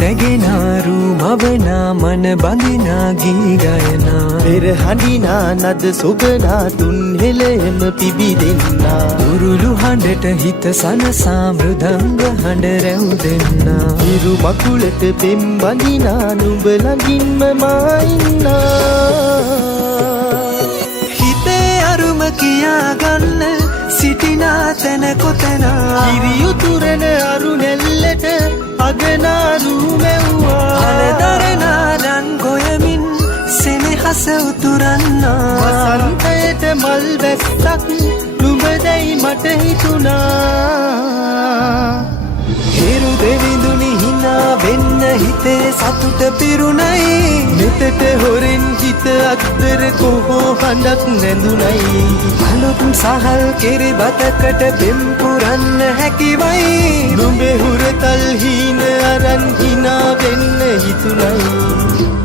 නැගෙනාරු මවනා මන බඳිනා ගී ගයනා පෙර හඬිනා නද සොබනා තුන් හෙළෙම පිබිදෙන්නා උරුළු හඬට හිත සනසා මෘදංග හඬ රැව් දෙන්නා ඉරු මකුලට පෙම් බඳිනා නුඹ ළඟින්ම මා ඉන්නා හිතේ අරුම කියාගන්න සිටිනා තැන කොතනා කිරියුතුරන අරු නෙල්ලට අගනාරු මැව්වා අලදරනා රන් ගොයමින් සෙනෙහස උතුරන්නා වසන්තයට මල් වැස්සක් නුඹදැයි මට හිතුණා හිරු දෙවිඳුනි හිනා වෙන්න හිතේ සතුට පිරුණයි නෙතට හොරෙන් හිත අත්තර කොහෝ හඬක් නැඳුනයි අලුත් සහල් කිරි බතකට පෙම් පුරන්න හැකිවයි නුඹේ හුරතල් හීන අරන් හිනා වෙන්න හිතුණයි